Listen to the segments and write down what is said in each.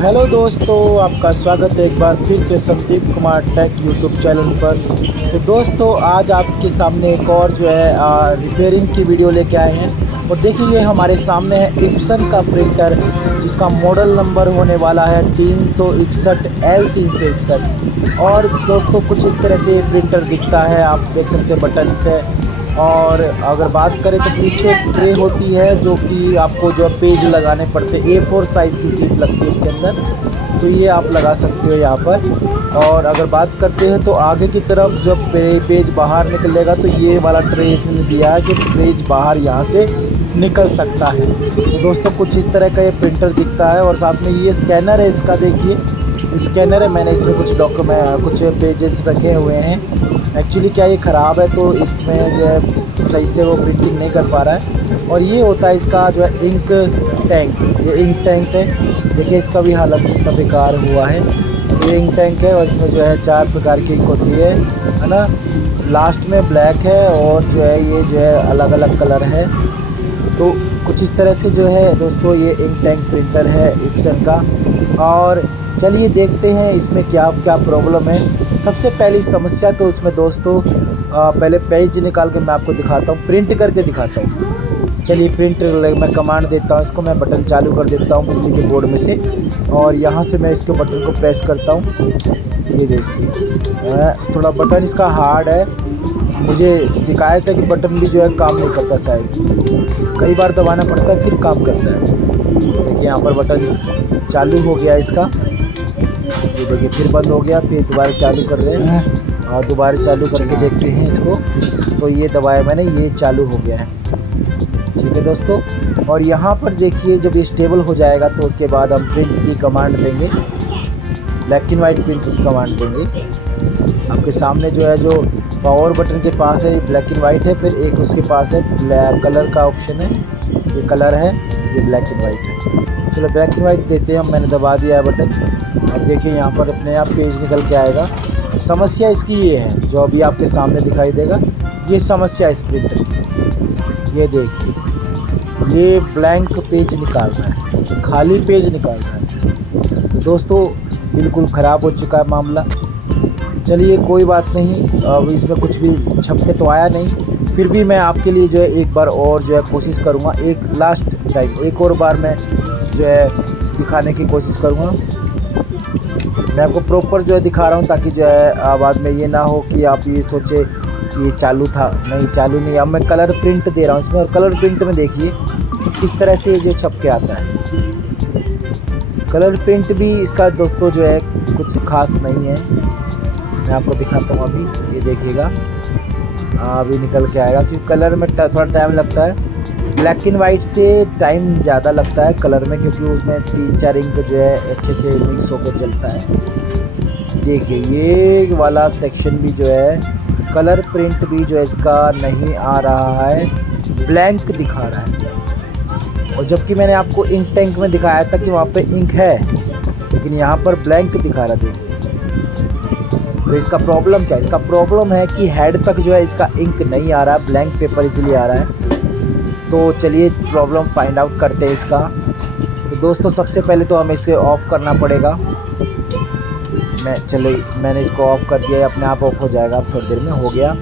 Hello दोस्तों, आपका स्वागत है एक बार फिर से Sandeep Kumar take YouTube channel पर। तो दोस्तों आज आपके सामने एक और रिपेयरिंग की वीडियो लेके आए हैं। और देखिए ये हमारे सामने है इप्सन का प्रिंटर, जिसका मॉडल नंबर होने वाला है 361L361। और दोस्तों कुछ इस तरह से प्रिंटर दिखता है, आप देख सकते हैं बटन से। और अगर बात करें तो पीछे एक ट्रे होती है जो कि आपको जो पेज लगाने पड़ते हैं, A4 साइज़ की सीट लगती है इसके अंदर, तो ये आप लगा सकते हो यहाँ पर। और अगर बात करते हैं तो आगे की तरफ जब पेज बाहर निकलेगा तो ये वाला ट्रे इसने दिया है कि पेज बाहर यहाँ से निकल सकता है। तो दोस्तों कुछ इस तरह का ये प्रिंटर दिखता है। और साथ में ये स्कैनर है इसका, देखिए स्कैनर है। मैंने इसमें कुछ कुछ पेजेस रखे हुए हैं। एक्चुअली क्या ये ख़राब है तो इसमें जो है सही से वो प्रिंटिंग नहीं कर पा रहा है। और ये होता है इसका जो है इंक टैंक, ये इंक टैंक है। देखिए इसका भी हालत कितना बेकार हुआ है। ये इंक टैंक है और इसमें जो है 4 प्रकार की इंक होती है ना। लास्ट में ब्लैक है और जो है ये जो है अलग अलग कलर है। तो कुछ इस तरह से जो है दोस्तों ये इंक टैंक प्रिंटर है इप्सन का। और चलिए देखते हैं इसमें क्या क्या प्रॉब्लम है। सबसे पहली समस्या तो इसमें दोस्तों पहले पेज निकाल के मैं आपको दिखाता हूँ, प्रिंट करके दिखाता हूँ। चलिए प्रिंट मैं कमांड देता हूँ इसको, मैं बटन चालू कर देता हूँ बिजली के बोर्ड में से। और यहाँ से मैं इसके बटन को प्रेस करता हूँ। ये देखिए थोड़ा बटन इसका हार्ड है, मुझे शिकायत है कि बटन भी जो है काम नहीं करता, शायद कई बार दबाना पड़ता है फिर काम करता है। देखिए यहाँ पर बटन चालू हो गया इसका, ये देखिए फिर बंद हो गया, फिर दोबारा चालू कर रहे हैं और दोबारा चालू करके देखते हैं इसको। तो ये दबाया मैंने, ये चालू हो गया है। ठीक है दोस्तों। और यहाँ पर देखिए जब ये स्टेबल हो जाएगा तो उसके बाद हम प्रिंट की कमांड देंगे, ब्लैक एंड वाइट प्रिंट की कमांड देंगे। आपके सामने जो है जो पावर बटन के पास है ये ब्लैक एंड वाइट है, फिर एक उसके पास है ब्लैक कलर का ऑप्शन है, ये कलर है, ये ब्लैक एंड वाइट है। चलो ब्लैक एंड वाइट देते हैं हम, मैंने दबा दिया है बटन। अब देखिए यहाँ पर अपने आप पेज निकल के आएगा। समस्या इसकी ये है जो अभी आपके सामने दिखाई देगा, ये समस्या इस प्रिंटर की। ये देखिए ये ब्लैंक पेज निकाल रहा है, खाली पेज निकाल रहा है। तो दोस्तों बिल्कुल ख़राब हो चुका है मामला। चलिए कोई बात नहीं, अब इसमें कुछ भी छप के तो आया नहीं, फिर भी मैं आपके लिए जो है एक बार और जो है कोशिश करूँगा, एक लास्ट टाइम एक और बार मैं जो है दिखाने की कोशिश करूँगा। मैं आपको प्रॉपर जो है दिखा रहा हूँ ताकि जो है बाद में ये ना हो कि आप ये सोचे कि ये चालू था, नहीं चालू नहीं। अब मैं कलर प्रिंट दे रहा हूँ इसमें, और कलर प्रिंट में देखिए किस तरह से जो छप के आता है। कलर प्रिंट भी इसका दोस्तों जो है कुछ खास नहीं है। मैं आपको दिखाता हूँ अभी, ये देखिएगा अभी निकल के आएगा, क्योंकि कलर में थोड़ा टाइम लगता है। ब्लैक एंड वाइट से टाइम ज़्यादा लगता है कलर में, क्योंकि उसमें 3-4 इंक जो है अच्छे से मिक्स होकर चलता है। देखिए ये वाला सेक्शन भी जो है कलर प्रिंट भी जो है इसका नहीं आ रहा है, ब्लैंक दिखा रहा है। और जबकि मैंने आपको इंक टैंक में दिखाया था कि वहाँ पे इंक है, लेकिन यहाँ पर ब्लैंक दिखा रहा। देखिए तो इसका प्रॉब्लम क्या है? इसका प्रॉब्लम है कि हेड तक जो है इसका इंक नहीं आ रहा है, ब्लैंक पेपर इसलिए आ रहा है। तो चलिए प्रॉब्लम फाइंड आउट करते हैं इसका। तो दोस्तों सबसे पहले तो हमें इसे ऑफ़ करना पड़ेगा। मैंने इसको ऑफ़ कर दिया है, अपने आप ऑफ़ हो जाएगा, अब थोड़ी देर में हो गया।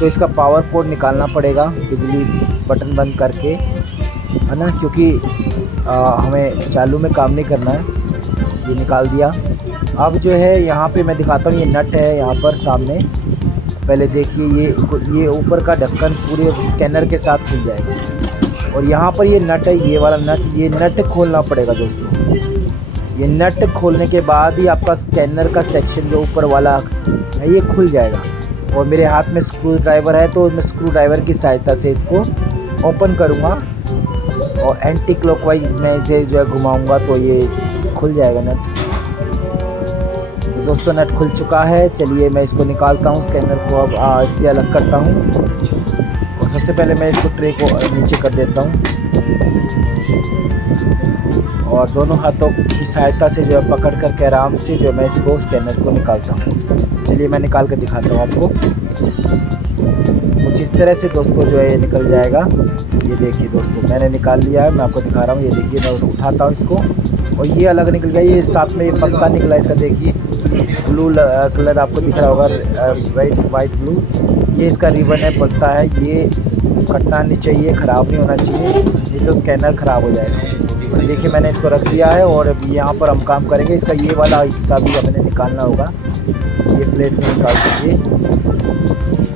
तो इसका पावर कोड निकालना पड़ेगा बिजली बटन बंद करके, है ना, क्योंकि हमें चालू में काम नहीं करना है। ये निकाल दिया। अब जो है यहाँ पे मैं दिखाता हूँ, ये नट है यहाँ पर सामने। पहले देखिए ये ऊपर का ढक्कन पूरे स्कैनर के साथ खुल जाएगा। और यहाँ पर ये नट है, ये वाला नट, ये नट खोलना पड़ेगा दोस्तों। ये नट खोलने के बाद ही आपका स्कैनर का सेक्शन जो ऊपर वाला है ये खुल जाएगा। और मेरे हाथ में स्क्रू ड्राइवर है, तो मैं स्क्रू ड्राइवर की सहायता से इसको ओपन करूँगा और एंटी क्लॉकवाइज मैं इसे जो है घुमाऊँगा तो ये खुल जाएगा नट। तो दोस्तों नट खुल चुका है। चलिए मैं इसको निकालता हूँ, स्कैनर को अब इससे अलग करता हूँ। और सबसे पहले मैं इसको ट्रे को नीचे कर देता हूँ और दोनों हाथों की सहायता से जो है पकड़ करके आराम से जो मैं इसको स्कैनर को निकालता हूँ। चलिए मैं निकाल कर दिखाता हूँ आपको। कुछ इस तरह से दोस्तों जो है ये निकल जाएगा। ये देखिए दोस्तों मैंने निकाल लिया है, मैं आपको दिखा रहा हूँ। ये देखिए मैं उठाता हूँ इसको और ये अलग निकल गया। ये साथ में ये पत्ता निकला इसका, देखिए ब्लू कलर आपको दिख रहा होगा, वाइट ब्लू। ये इसका रिबन है, पत्ता है। ये कटना नहीं चाहिए, ख़राब नहीं होना चाहिए, नहीं तो स्कैनर ख़राब हो जाएगा। तो देखिए मैंने इसको रख दिया है और अभी यहाँ पर हम काम करेंगे। इसका ये वाला हिस्सा भी हमें निकालना होगा। ये प्लेट में निकाल दीजिए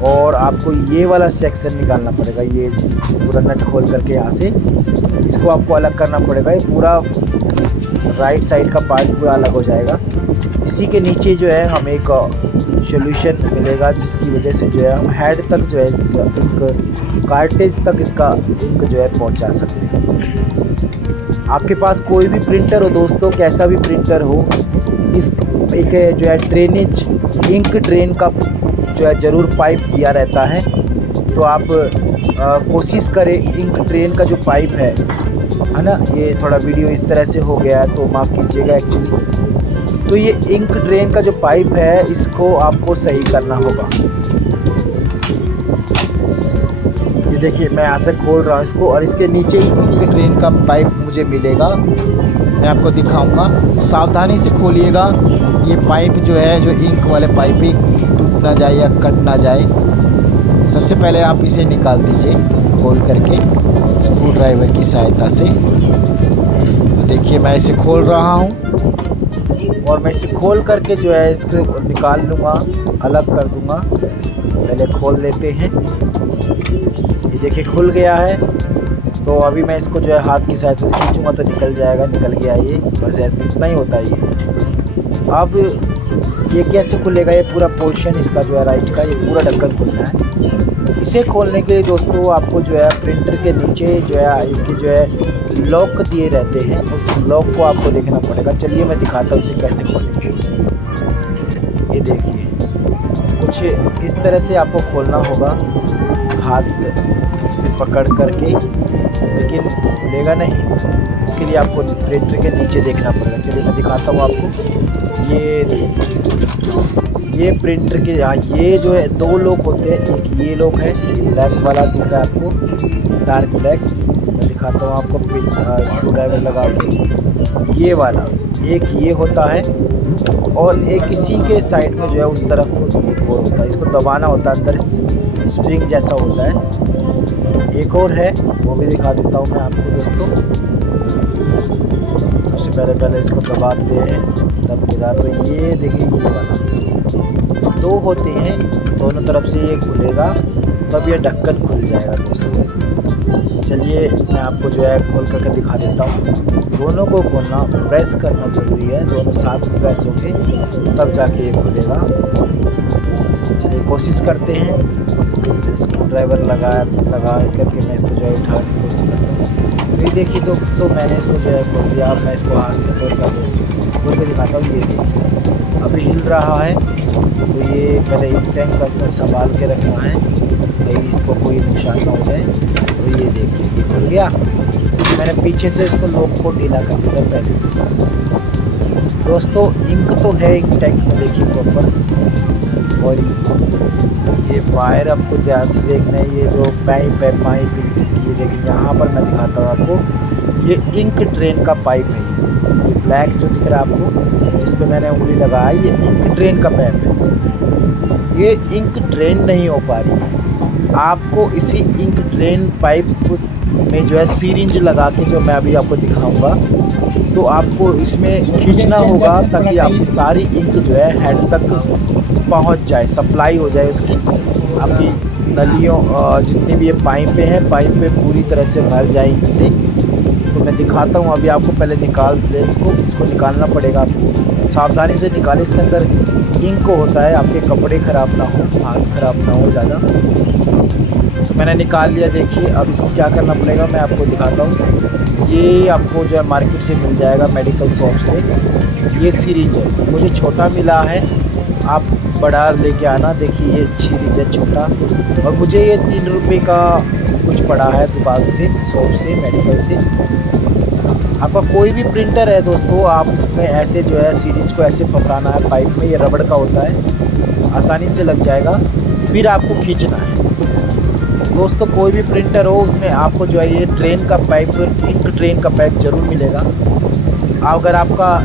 और आपको ये वाला सेक्शन निकालना पड़ेगा। ये पूरा नट खोल करके यहाँ से इसको आपको अलग करना पड़ेगा। ये पूरा राइट साइड का पार्ट पूरा अलग हो जाएगा। इसी के नीचे जो है हमें एक सॉल्यूशन मिलेगा, जिसकी वजह से जो है हम हेड तक जो है इसका इंक, कार्टेज तक इसका इंक जो है पहुंचा सकते हैं। आपके पास कोई भी प्रिंटर हो दोस्तों, कैसा भी प्रिंटर हो, इस एक जो है ड्रेनेज इंक ड्रेन का जो है ज़रूर पाइप दिया रहता है। तो आप कोशिश करें इंक ड्रेन का जो पाइप है ना, ये थोड़ा वीडियो इस तरह से हो गया है तो माफ़ कीजिएगा एक्चुअली। तो ये इंक ड्रेन का जो पाइप है इसको आपको सही करना होगा। ये देखिए मैं यहाँ से खोल रहा हूँ इसको और इसके नीचे ही इंक ड्रेन का पाइप मुझे मिलेगा, मैं आपको दिखाऊंगा। सावधानी से खोलिएगा, ये पाइप जो है, जो इंक वाले पाइप ही टूट ना जाए या कट ना जाए। सबसे पहले आप इसे निकाल दीजिए खोल करके स्क्रू ड्राइवर की सहायता से। तो देखिए मैं इसे खोल रहा हूँ और मैं इसे खोल करके जो है इसको निकाल लूँगा, अलग कर दूँगा। पहले खोल लेते हैं। ये देखिए खुल गया है। तो अभी मैं इसको जो है हाथ की सहायता से खींचूँगा तो निकल जाएगा। निकल गया ये, बस ऐसे इतना ही होता है ये। अब ये कैसे खुलेगा, ये पूरा पोर्शन इसका जो है राइट का, ये पूरा ढक्कन खुलना है। इसे खोलने के लिए दोस्तों आपको जो है प्रिंटर के नीचे जो है इसके जो है लॉक दिए रहते हैं, उस लॉक को आपको देखना पड़ेगा। चलिए मैं दिखाता हूँ इसे कैसे खोलेंगे। ये देखिए कुछ इस तरह से आपको खोलना होगा हाथ से पकड़ करके, लेकिन खुलेगा नहीं। उसके लिए आपको प्रिंटर के नीचे देखना पड़ेगा। चलिए मैं दिखाता हूँ आपको। ये प्रिंटर के यहाँ ये जो है दो लॉक होते हैं। एक ये लॉक है, ब्लैक वाला दिख रहा है आपको, डार्क ब्लैक। मैं दिखाता हूँ आपको स्क्रू ड्राइवर लगा के। ये वाला एक ये होता है और एक इसी के साइड में जो है उस तरफ एक और होता है। इसको दबाना होता है, अंदर स्प्रिंग जैसा होता है। एक और है, वो भी दिखा देता हूँ मैं आपको दोस्तों। सबसे पहले इसको दबाते हैं, तब गिरा। तो ये देखिए ये वाला दो होते हैं, दोनों तरफ से ये खुलेगा तब ये ढक्कन खुल जाएगा दोस्तों। चलिए मैं आपको जो है खोल करके दिखा देता हूँ। दोनों को खोलना, प्रेस करना ज़रूरी है, दोनों साथ में प्रेस होके तब जाके ये खुलेगा। चलिए कोशिश करते हैं। स्क्रू ड्राइवर लगा करके मैं इसको जो है उठाने की कोशिश करता हूँ। तो ये देखिए दोस्तों मैंने इसको जो है खोल दिया। अब मैं इसको हाथ से खोल के दिखाता हूँ। ये देखिए अभी हिल रहा है। तो ये पहले एक टैंक का इतना संभाल के रखना है, कहीं इसको कोई नुकसान ना हो जाए। तो ये देखिए ये खुल गया। मैंने पीछे से इसको लॉक को ढीला कर दिया पहले। दोस्तों इंक तो है इंक टैंक में, देखिए प्रॉपर। और ये वायर आपको ध्यान से देखना है। ये जो पाइप है, पाइप ये देखिए यहाँ पर मैं दिखाता हूँ आपको। ये इंक ड्रेन का पाइप है ये दोस्तों। ये ब्लैक जो दिख रहा है आपको, जिस पे मैंने उंगली लगाया, ये इंक ड्रेन का पाइप है। ये इंक ड्रेन नहीं हो पा रही है। आपको इसी इंक ड्रेन पाइप में जो है सीरिंज लगा के, जो मैं अभी आपको दिखाऊंगा, तो आपको इसमें खींचना होगा ताकि आपकी सारी इंक जो है हेड तक पहुंच जाए, सप्लाई हो जाए उसकी। आपकी नलियों जितनी भी ये पाइपें हैं, पाइपें पूरी तरह से भर जाए इंक से। तो मैं दिखाता हूँ अभी आपको। पहले निकाल दे इसको निकालना पड़ेगा आपको। सावधानी से निकालें, इसके अंदर इंक होता है, आपके कपड़े ख़राब ना हो, हाथ ख़राब ना हो ज़्यादा। तो मैंने निकाल लिया। देखिए अब इसको क्या करना पड़ेगा मैं आपको दिखाता हूँ। ये आपको जो है मार्केट से मिल जाएगा, मेडिकल शॉप से। ये सीरीज है, मुझे छोटा मिला है, आप बड़ा लेके आना। देखिए ये सीरीज है छोटा, और मुझे ये 3 रुपये का कुछ पड़ा है दुकान से, शॉप से, मेडिकल से। आपका कोई भी प्रिंटर है दोस्तों, आप इसमें ऐसे जो है सीरीज को ऐसे फंसाना है पाइप में। ये रबड़ का होता है, आसानी से लग जाएगा। फिर आपको खींचना है। दोस्तों कोई भी प्रिंटर हो उसमें आपको जो है ये ट्रेन का पाइप, इंक ट्रेन का पाइप ज़रूर मिलेगा। अगर आपका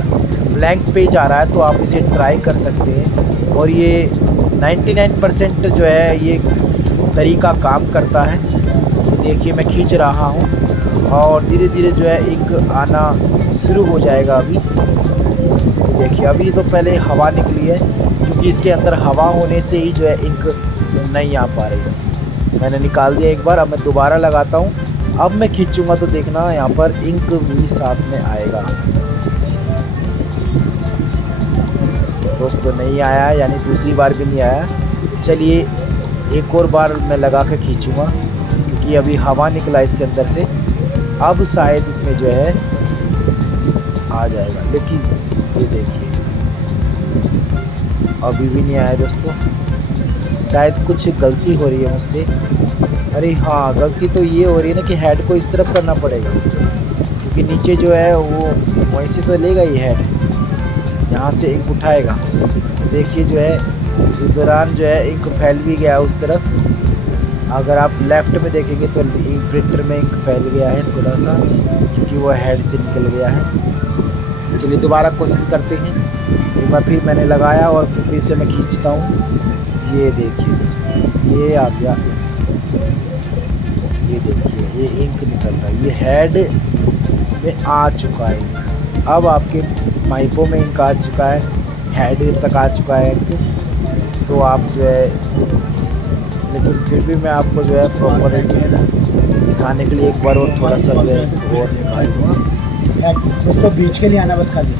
ब्लैंक पेज आ रहा है तो आप इसे ट्राई कर सकते हैं, और ये 99% जो है ये तरीका काम करता है। देखिए मैं खींच रहा हूँ और धीरे धीरे जो है इंक आना शुरू हो जाएगा। अभी देखिए अभी तो पहले हवा निकली है, क्योंकि इसके अंदर हवा होने से ही जो है इंक नहीं आ पा रही। मैंने निकाल दिया एक बार, अब मैं दोबारा लगाता हूँ। अब मैं खींचूंगा तो देखना यहाँ पर इंक भी साथ में आएगा। दोस्तों नहीं आया, यानी दूसरी बार भी नहीं आया। चलिए एक और बार मैं लगा के खींचूंगा, क्योंकि अभी हवा निकला इसके अंदर से, अब शायद इसमें जो है आ जाएगा। लेकिन ये देखिए अभी भी नहीं आया दोस्तों, शायद कुछ गलती हो रही है मुझसे। अरे हाँ, गलती तो ये हो रही है ना कि हेड को इस तरफ करना पड़ेगा, क्योंकि नीचे जो है वो वहीं से तो लेगा ही हेड, यहाँ से इंक उठाएगा। देखिए जो है इस दौरान जो है इंक फैल भी गया उस तरफ। अगर आप लेफ़्ट में देखेंगे तो इंक प्रिंटर में इंक फैल गया है थोड़ा सा, क्योंकि वो हेड से निकल गया है। चलिए दोबारा कोशिश करते हैं। एक बार फिर मैंने लगाया और फिर से मैं खींचता हूँ। ये देखिए दोस्तों ये आ गया इंक, ये देखिए ये इंक निकल रहा है, ये हेड में आ चुका है इंक। अब आपके पाइपों में इंक आ चुका है, हेड तक आ चुका है इंक। तो आप जो है, लेकिन फिर भी मैं आपको जो है प्रॉपर दिखाने के लिए एक बार और थोड़ा सा जो है और निकालूंगा। उसको बीच के लिए आना, बस खाली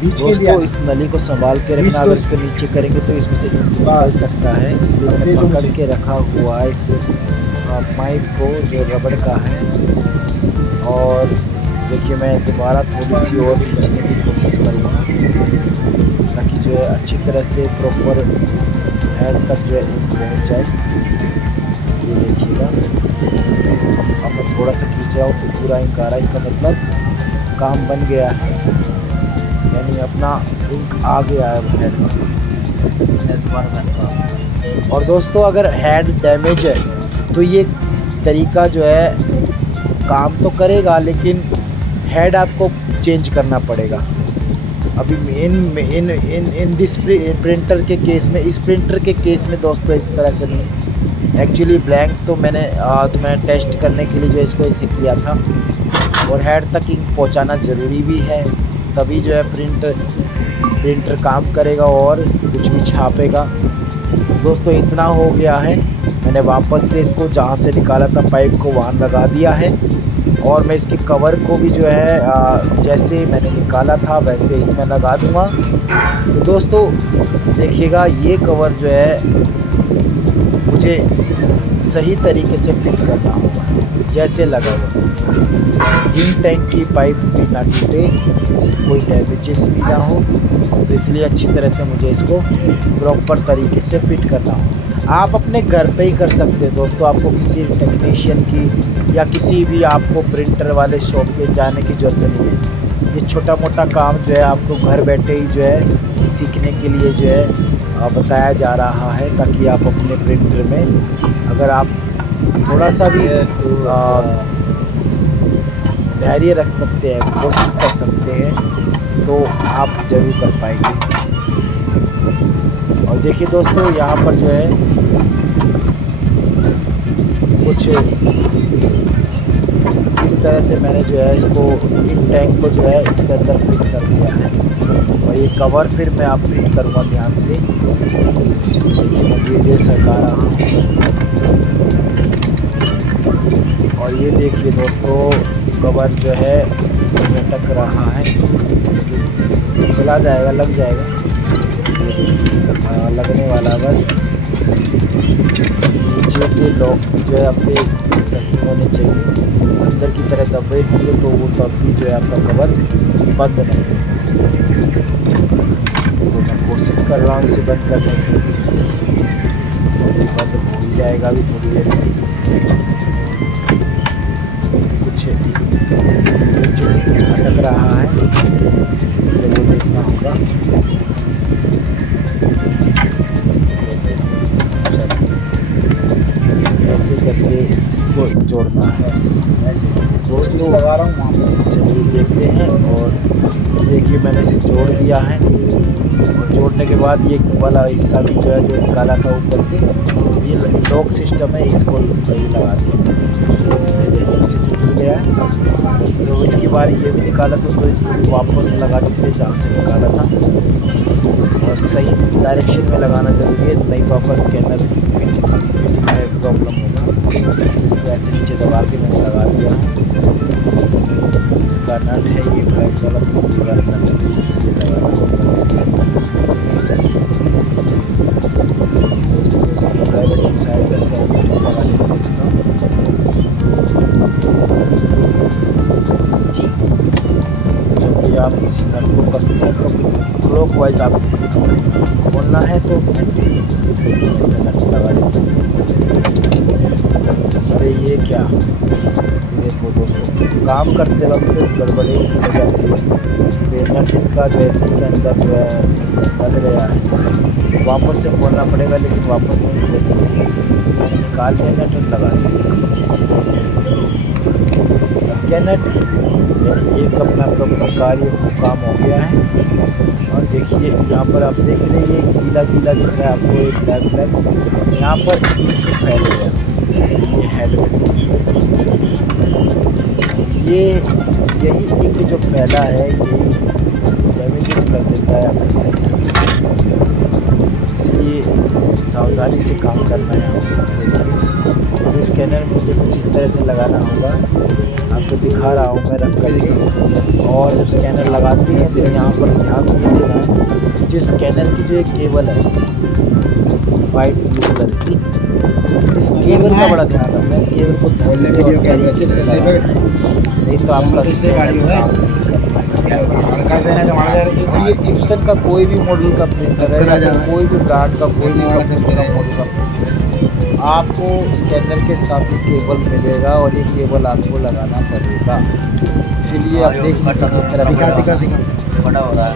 बीच के लिए। दोस्तों इस नली को संभाल के रखना, अगर इसको नीचे करेंगे तो इसमें से निकल सकता है, इसलिए मैंने पकड़ के रखा हुआ है इस पाइप को जो रबड़ का है। और देखिए मैं दोबारा थोड़ी सी और खींचने की कोशिश करूँगा, ताकि जो है अच्छी तरह से प्रॉपर हेड तक जो है इंक पहुँच जाए। ये देखिएगा अब मैं थोड़ा सा खींच रहा हूँ तो पूरा इंक आ रहा है, इसका मतलब काम बन गया है, यानी अपना इंक आ गया है हेड में। और दोस्तों अगर हेड डैमेज है तो ये तरीका जो है काम तो करेगा, लेकिन हेड आपको चेंज करना पड़ेगा। अभी इन दिस प्रिंटर के केस में, इस प्रिंटर के केस में दोस्तों इस तरह से नहीं। एक्चुअली ब्लैंक तो मैंने टेस्ट करने के लिए जो इसको इसे किया था, और हेड तक इंक पहुंचाना ज़रूरी भी है, तभी जो है प्रिंटर काम करेगा और कुछ भी छापेगा। दोस्तों इतना हो गया है, मैंने वापस से इसको जहाँ से निकाला था पाइप को वहाँ लगा दिया है, और मैं इसके कवर को भी जो है जैसे मैंने निकाला था वैसे ही मैं लगा दूँगा। तो दोस्तों देखिएगा ये कवर जो है मुझे सही तरीके से फिट करना होगा, जैसे लगा हुआ इन टैंक की पाइप भी ना टूटे, कोई डैमेजेस भी ना हो, तो इसलिए अच्छी तरह से मुझे इसको प्रॉपर तरीके से फिट करना हो। आप अपने घर पे ही कर सकते हैं दोस्तों, आपको किसी टेक्नीशियन की या किसी भी आपको प्रिंटर वाले शॉप के जाने की ज़रूरत नहीं है। ये छोटा मोटा काम जो है आपको घर बैठे ही जो है सीखने के लिए जो है बताया जा रहा है, ताकि आप अपने प्रिंटर में अगर आप थोड़ा सा भी धैर्य रख सकते हैं, कोशिश कर सकते हैं, तो आप ज़रूर कर पाएंगे। और देखिए दोस्तों यहाँ पर जो है कुछ इस तरह से मैंने जो है इसको इन टैंक को जो है इसके अंदर फिट कर दिया है, और ये कवर फिर मैं आप फिट करूँगा ध्यान से। देखिए मैं धीरे धीरे सरका रहा हूँ, और ये देखिए दोस्तों कवर जो है लटक रहा है, चला जाएगा, लग जाएगा, लगने वाला बस। नीचे से लॉक जो है आपके सही होने चाहिए, अंदर की तरह दबे होंगे तो वो तब भी जो है आपका कवर बंद नहीं होगा। तो मैं कोशिश कर रहा हूँ इसे बंद करने की, बंद हो ही जाएगा अभी थोड़ी देर में। कुछ नीचे से कुछ अटक रहा है, वो देखना होगा। ऐसे करके देखिए मैंने इसे जोड़ दिया है, और जोड़ने के बाद ये वाला हिस्सा भी जो है जो निकाला था ऊपर से, ये लॉक सिस्टम है, इसको वही लगा दिया। ये देखिए अच्छे से जुड़ गया है। तो इसकी बारी ये भी निकाला तो इसको भी वापस लगा देते जहाँ से निकाला था, और सही डायरेक्शन में लगाना ज़रूरी है, नहीं तो आपका स्कैनर फिटिंग में प्रॉब्लम होगा। तो इसको ऐसे नीचे दबा के मैंने लगा दिया है। इसका नट है ये ब्लैक वाला, तो ये वाला नट ये लगा दोस्तों, इसको ड्राइवर की सहायता से हम लगा देते हैं इसका। जब भी आप किसी नट को कसते हैं तो क्लॉकवाइज आप खोलना है, तो इसका नट लगा देते हैं। अरे ये क्या, देखो दोस्तों काम करते वक्त गड़बड़ी हो जाती है। तो नट इसका जो है इसी के अंदर जो है डल गया है, वापस से खोलना पड़ेगा, लेकिन वापस नहीं खोलेगा, निकाल लिया नट और लगा दिया। अब क्या नट एक अपना प्रॉपर कार्य काम हो गया है। और देखिए यहाँ पर आप देख रहे हैं ये गीला गीला दिख रहा है आपको, एक ब्लैक ब्लैक, यहाँ पर इंक फैल गया, इसलिए हेड में से ये यही इंक जो फैला है ये डैमेज कर देता है अपने, इसलिए सावधानी से काम करना है आपको। देखिए अब स्कैनर मुझे कुछ इस तरह से लगाना होगा, आपको दिखा रहा हूँ मैं रख कर। और जब स्कैनर लगाते हैं तो यहाँ पर ध्यान ये देना है, जो स्कैनर की जो एक केबल है वाइट ब्लू कलर की, इस केबल का बड़ा ध्यान रखना है। इस केबल को ढंग से और तरीके से लगाना है, नहीं तो आपका ये इप्सन का कोई भी मॉडल का प्रिंटर है, या कोई भी ब्रांड का कोई भी मॉडल का आपको स्कैनर के साथ ही केबल मिलेगा, और ये केबल आपको लगाना पड़ेगा। इसीलिए आप देखिए किस तरह दिखा बड़ा हो रहा है,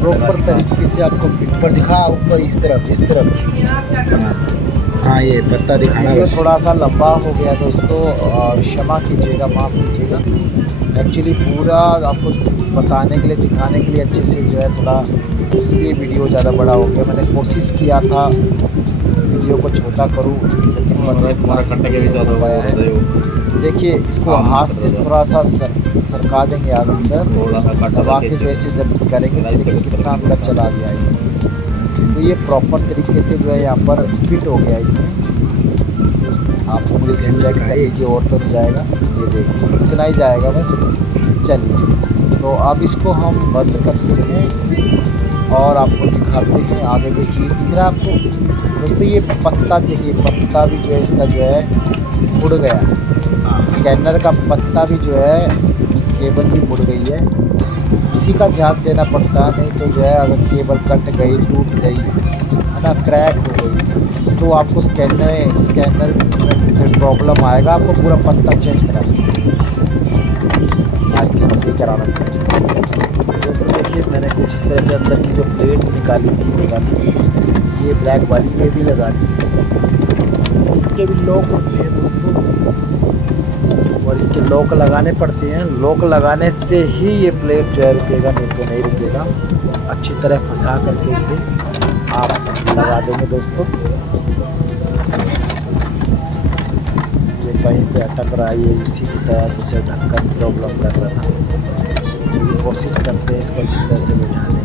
प्रॉपर तरीके से आपको फिट ऊपर दिखा, ऊपर इस तरफ। हाँ ये पत्ता दिखाना। वीडियो थोड़ा सा लंबा हो गया दोस्तों, क्षमा कीजिएगा, माफ़ कीजिएगा। एक्चुअली पूरा आपको बताने के लिए, दिखाने के लिए अच्छे से जो है थोड़ा, इसलिए वीडियो ज़्यादा बड़ा हो गया। मैंने कोशिश किया था वीडियो को छोटा करूं, लेकिन बस हमारा घंटे के भी ज़्यादा पाया है। देखिए इसको हाथ से थोड़ा सा सरका देंगे आगे अंदर, थोड़ा सा दबा के जो ऐसे जब करेंगे तो देखिए कितना अंदर चला गया है। तो ये प्रॉपर तरीके से जो है यहाँ पर फिट हो गया इसमें। आप पूरी से चेक कर लीजिए, और तो नहीं जाएगा, ये देखिए इतना ही जाएगा बस। चलिए तो अब इसको हम बंद करते हैं और आपको दिखाते हैं। आगे देखिए दिख रहा है आपको दोस्तों, ये पत्ता देखिए, पत्ता भी जो है इसका जो है मुड़ गया, स्कैनर का पत्ता भी जो है, केबल भी मुड़ गई है। इसी का ध्यान देना पड़ता है, नहीं तो जो है अगर केबल कट गई, टूट गई है ना, क्रैक हो गई, तो आपको स्कैनर में प्रॉब्लम आएगा, आपको पूरा पत्ता चेंज कराना आज से कराना पड़ेगा। दोस्तों देखिए मैंने कुछ इस तरह से अंदर की जो प्लेट निकाली थी ये वाली, ये ब्लैक वाली, ये भी लगा दी। इसके भी लॉक होते हैं दोस्तों, और इसके लॉक लगाने पड़ते हैं। लॉक लगाने से ही ये प्लेट जो है रुकेगा, नहीं तो नहीं रुकेगा। अच्छी तरह फंसा करके इसे आप लगा देंगे दोस्तों। ये कहीं पे अटक रहा है, ये उसी की तरह जैसे ढक्कन प्रॉब्लम कर रहा था। कोशिश करते हैं इसको अच्छी तरह से बुझाने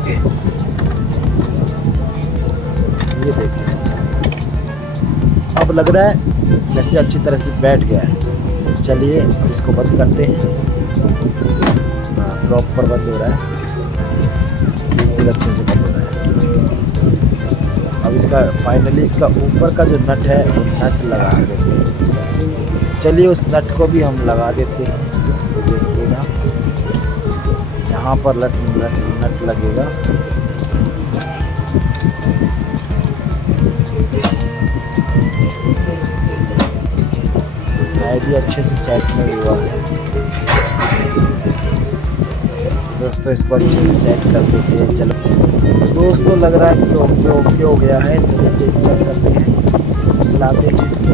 की। ये देखिए अब लग रहा है जैसे अच्छी तरह से बैठ गया है। चलिए अब इसको बंद करते हैं। हाँ प्रॉपर बंद हो रहा है, बिल्कुल अच्छे से बंद हो रहा है। अब इसका फाइनली इसका ऊपर का जो नट है वो नट लगा है दोस्तों। चलिए उस नट को भी हम लगा देते हैं। देखिएगा यहाँ पर नट लगेगा। शायद ये अच्छे से सेट नहीं हुआ है दोस्तों, इसको अच्छे से सेट कर देते हैं। चलो दोस्तों लग रहा है कि ओके हो गया है। चलिए चेक करते हैं, चलाते हैं इसको।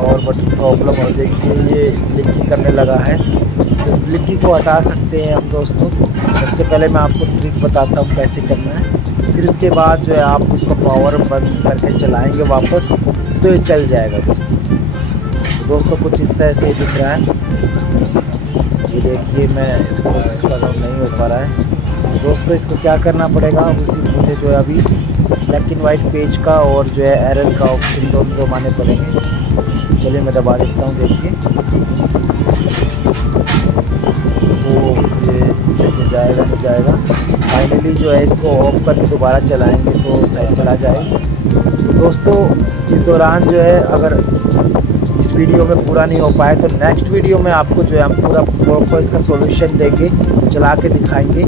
और बट प्रॉब्लम हो, देखिए ये लीक करने लगा है। विजिबिलिटी को हटा सकते हैं हम दोस्तों। सबसे पहले मैं आपको ट्रिक बताता हूँ कैसे करना है, फिर उसके बाद जो है आप उसको पावर बंद करके चलाएंगे वापस तो ये चल जाएगा दोस्तों कुछ इस तरह से दिख रहा है। ये देखिए मैं इसको कोशिश कर रहा हूँ, नहीं हो पा रहा है दोस्तों। इसको क्या करना पड़ेगा, मुझे जो है अभी ब्लैक एंड वाइट पेज का और जो है एरर का ऑप्शन दोनों दबाने पड़ेंगे। चलिए मैं दबा देता हूँ, देखिए तो ये देखिए जाएगा नहीं जाएगा। फाइनली जो है इसको ऑफ करके दोबारा चलाएंगे तो सही चला जाएगा। तो दोस्तों इस दौरान जो है अगर इस वीडियो में पूरा नहीं हो पाए तो नेक्स्ट वीडियो में आपको जो है हम पूरा प्रॉपर इसका सॉल्यूशन देंगे, चला के दिखाएंगे।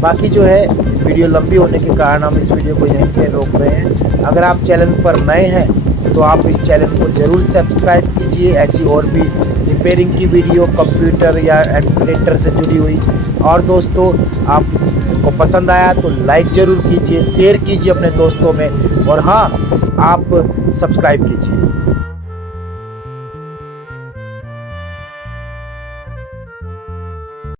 बाकी जो है वीडियो लंबी होने के कारण हम इस वीडियो को यहीं पे रोक रहे हैं। अगर आप चैनल पर नए हैं तो आप इस चैनल को ज़रूर सब्सक्राइब कीजिए, ऐसी और भी रिपेयरिंग की वीडियो कंप्यूटर या प्रिंटर से जुड़ी हुई। और दोस्तों आपको पसंद आया तो लाइक ज़रूर कीजिए, शेयर कीजिए अपने दोस्तों में, और हाँ आप सब्सक्राइब कीजिए।